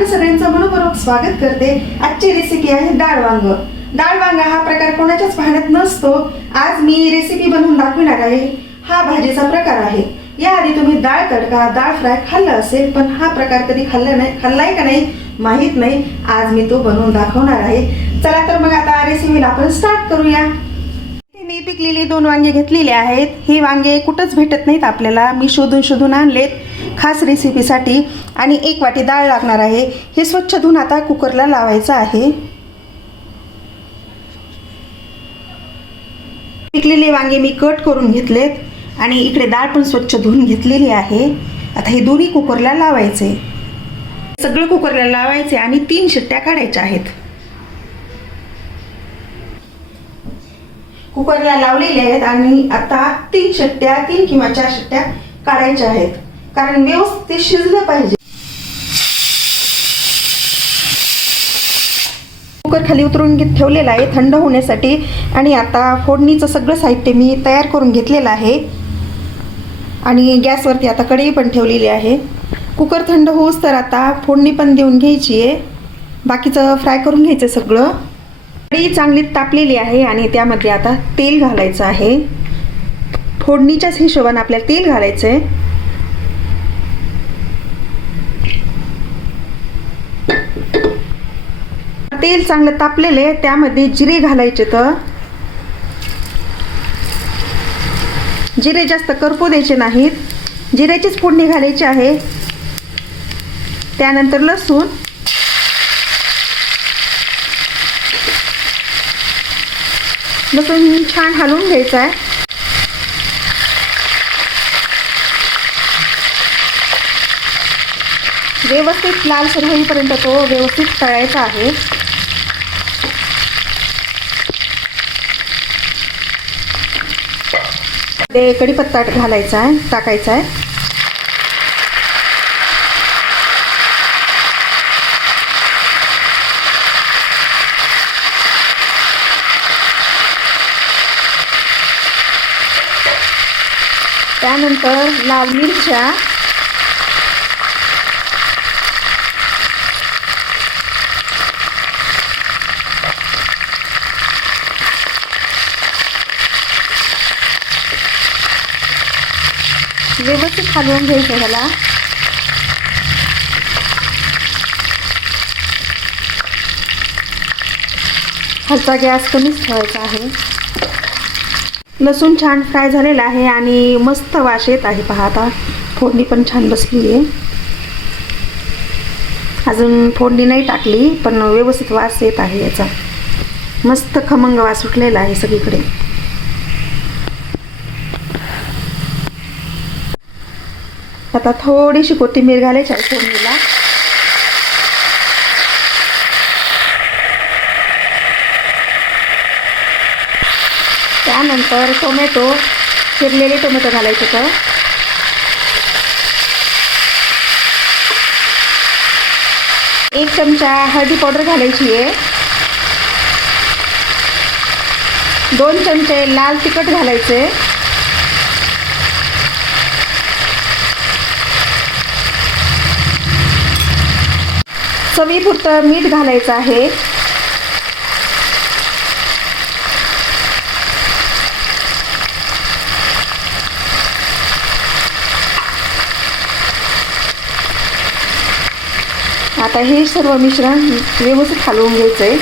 आपल्या सगळ्यांचं मनपूर्वक स्वागत करते। आजची रेसिपी आहे डाळ वांग। डाळ वांगा हा प्रकार कोणाच्याच पाहण्यात नसतो। आज मी रेसिपी बनवून दाखवणार आहे। हा भाजीचा प्रकार आहे। याआधी तुम्ही डाळ तडका, डाळ फ्राय खाल्ला असेल, पण हा प्रकार कधी खाल्लाय का नाही माहित नाही। आज मी तो बनवून दाखवणार आहे। चला तर मग आता रेसिपीला आपण स्टार्ट करूया। मी पिकलेले 2 वांगे घेतलेले आहेत। हे वांगे कुठंच भेटत नाहीत आपल्याला, मी शोधून आणलेत खास रेसिपीसाठी। आणि 1 वाटी डाळ लागणार आहे। हे स्वच्छ धुवून आता कुकरला लावायचं आहे। पिकलेले वांगे मी कट करून घेतलेत आणि इकडे डाळ पण स्वच्छ धुवून घेतलेली आहे। आता हे दोन्ही कुकरला लावायचे, सगळं कुकरला लावायचे आणि 3 शिट्ट्या काढायच्या आहेत। कुकरला लावलेले आहेत आणि आता 3 शिट्ट्या, 3 किंवा 4 शिट्ट्या काढायच्या आहेत, कारण व्यवस्थित शिजलं पाहिजे। कुकर खाली उतरून ठेवलेला आहे थंड होण्यासाठी। आणि आता फोडणीचं सगळं साहित्य मी तयार करून घेतलेलं आहे आणि गॅसवरती आता कढई पण ठेवलेली आहे। कुकर थंड होऊस तर आता फोडणी पण देऊन घ्यायची आहे, बाकीचं फ्राय करून घ्यायचं सगळं। कढई चांगली तापलेली आहे आणि त्यामध्ये आता तेल घालायचं आहे। फोडणीच्याच हिशोबाने आपल्याला तेल घालायचं आहे। तेल चांगलं तापलेले, त्यामध्ये जिरे घालायचे। तर जिरे जास्त करपू द्यायचे नाहीत, जिऱ्याचीच फोडणी घालायची आहे। त्यानंतर लसूण, लसूण छान हलवून घ्यायचं आहे। व्यवस्थित लालसर होईपर्यंत तो व्यवस्थित तळायचा आहे। ते कढीपत्ता घालायचा आहे, टाकायचा आहे। त्यानंतर लाल मिरच्या, व्यवस्थित हलवून घ्यायचं ह्याला। खालचा गॅस कमीच ठेवायचा आहे। लसूण छान फ्राय झालेला आहे आणि मस्त वास येत आहे। पहा आता फोडणी पण छान बसली आहे। अजून फोडणी नाही टाकली, पण व्यवस्थित वास येत आहे याचा। मस्त खमंग वास सुटलेला आहे सगळीकडे। आता थोडीशी कोथिंबीर घालायची आहे फोडणीला। त्यानंतर टोमॅटो, चिरलेले टोमॅटो घालायचे। तर 1 चमचा हळदी पावडर घालायची आहे। 2 चमचे लाल तिखट घालायचे। चवीपुरतं मीठ घालायचं आहे। आता हे सर्व मिश्रण व्यवस्थित हलवून घ्यायचं आहे।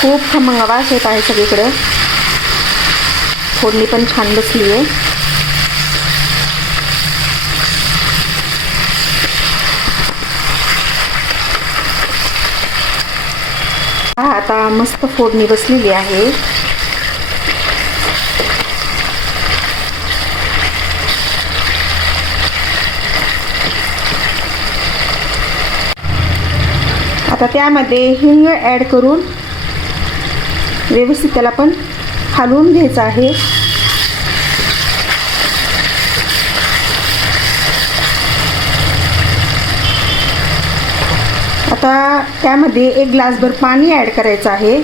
खूप खमंग वास येत आहे सगळीकडे। फोडणी पण छान बसली आहे। आता मस्त फोडणी बसलेली आहे। आता त्यामध्ये हिंग ॲड करून व्यवस्थित त्याला पण हलवून घ्यायचं आहे। आता त्यामध्ये 1 ग्लासभर पाणी ॲड करायचं आहे।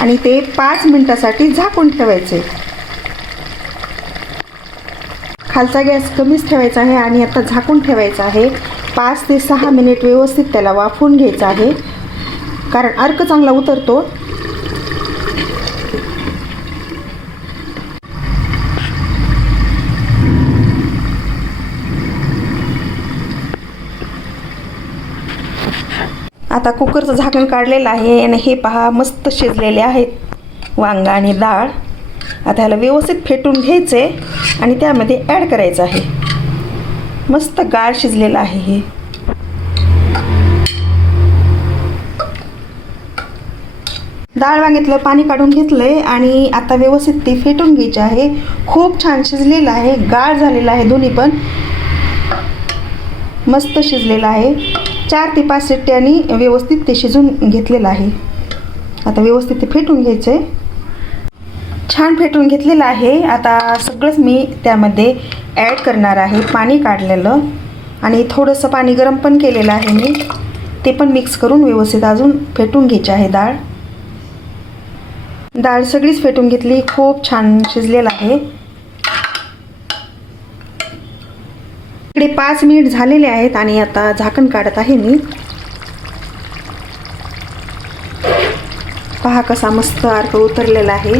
आणि ते 5 मिनिटासाठी झाकून ठेवायचे. खालचा गॅस कमीच ठेवायचा आहे आणि आता झाकून ठेवायचं आहे. 5 ते 6 मिनिट व्यवस्थित त्याला वाफवून घ्यायचं आहे, कारण अर्क चांगला उतरतो. आता कुकरचं झाकण काढलेलं आहे आणि हे पहा मस्त शिजलेले आहेत वांगा आणि डाळ. आता ह्याला व्यवस्थित फेटून घ्यायचे आणि त्यामध्ये ॲड करायचं आहे. मस्त गाळ शिजलेलं आहे हे. डाळ वांग्यातलं पाणी काढून घेतलंय आणि आता व्यवस्थित ते फेटून घ्यायचे आहे. खूप छान शिजलेलं आहे, गाळ झालेलं आहे, दोन्ही पण मस्त शिजलेलं आहे. 4 ते 5 शिट्ट्यांनी व्यवस्थित ते शिजून घेतलेलं आहे. आता व्यवस्थित ते फेटून घ्यायचं आहे. छान फेटून घेतलेलं आहे. आता सगळंच मी त्यामध्ये ॲड करणार आहे, पाणी काढलेलं आणि थोडंसं पाणी गरम पण केलेलं आहे मी. ते पण मिक्स करून व्यवस्थित अजून फेटून घ्यायची आहे डाळ. डाळ सगळीच फेटून घेतली. खूप छान शिजलेलं आहे. इकडे 5 मिनिट झालेले आहेत आणि आता झाकण काढत आहे मी. पहा कसा मस्त अर्क उतरलेला आहे.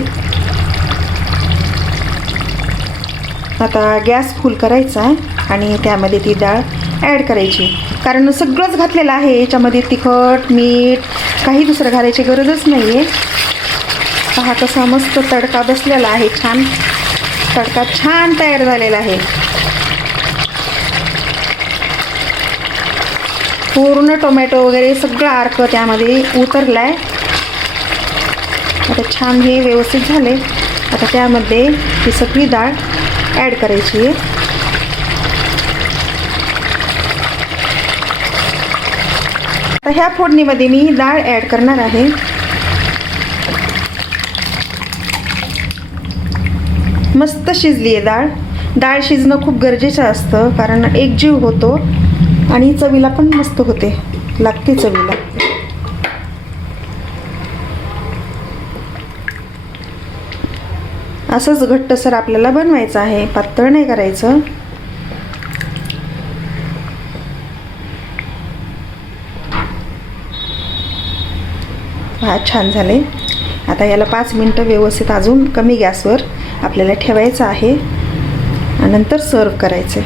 आता गॅस फुल करायचा आणि त्यामध्ये ती डाळ ॲड करायची, कारण सगळंच घातलेलं आहे याच्यामध्ये. तिखट, मीठ, काही दुसरं घालायची गरजच नाही आहे. पहा कसा मस्त तडका बसलेला आहे. छान तडका छान तयार झालेला आहे. पूर्ण टोमॅटो वगैरे सगळं अर्क त्यामध्ये उतरला आहे. आता छान हे व्यवस्थित झाले. आता त्यामध्ये ही सगळी डाळ ॲड करायची आहे. आता ह्या फोडणीमध्ये मी डाळ ॲड करणार आहे. मस्त शिजली आहे डाळ. डाळ शिजणं खूप गरजेचं असतं, कारण एकजीव होतो आणि चवीला पण मस्त होते, लागते चवीला. असंच घट्टसर आपल्याला बनवायचं आहे, पातळ नाही करायचं. हा छान झाले. आता याला 5 मिनिटं व्यवस्थित अजून कमी गॅसवर आपल्याला ठेवायचं आहे आणि नंतर सर्व करायचे.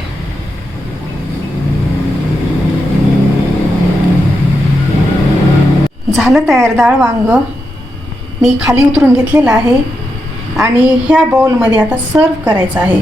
झालं तयार डाळ वांग. मी खाली उतरून घेतलेलं आहे आणि ह्या बाउलमध्ये आता सर्व करायचं आहे.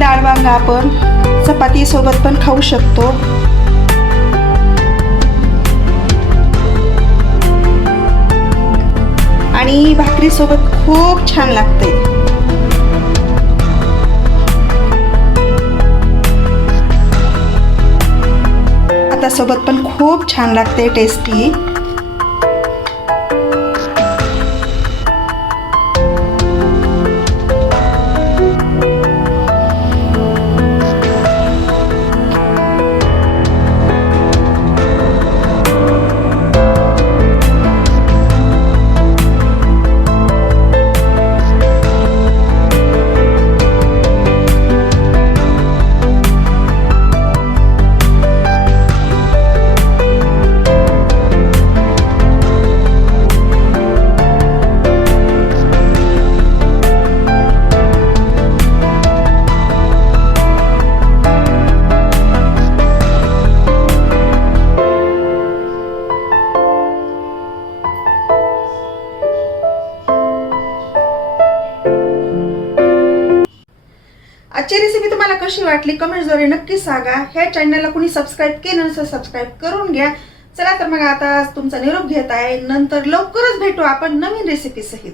डाळ वांगा आपण चपाती सोबत पण खाऊ शकतो. आणि भाकरी सोबत खूप छान लागते. आता सोबत पण खूप छान लागते, टेस्टी. आजची रेसिपी तुम्हाला कशी वाटली कमेंट्सद्वारे नक्की सांगा. ह्या चॅनलला कुणी सबस्क्राईब केलं नसेल सबस्क्राईब करून घ्या. चला तर मग आता तुमचा निरोप घेत आहे. नंतर लवकरच भेटू आपण नवीन रेसिपी सहित.